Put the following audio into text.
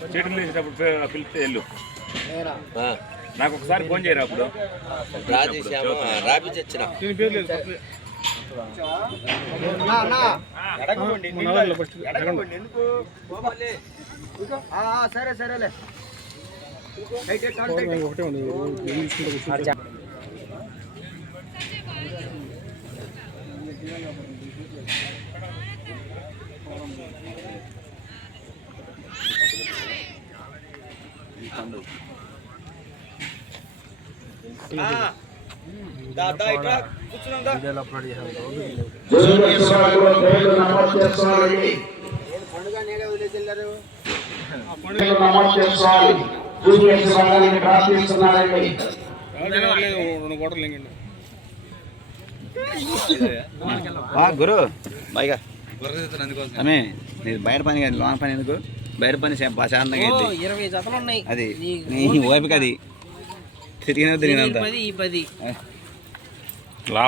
Cheating చేసేటప్పుడు పిలిస్తే వెళ్ళు. నాకు ఒకసారి ఫోన్ చేయరా అప్పుడు రాపిచ్చిన సరే సరేలే గురు బైగా బయట పని కాదు లోన పని ఎందుకు బయట పని శాంతంగా 20 జతలు ఉన్నాయి అది నీ ఓపిక అది తిరిగినంత ఈ 10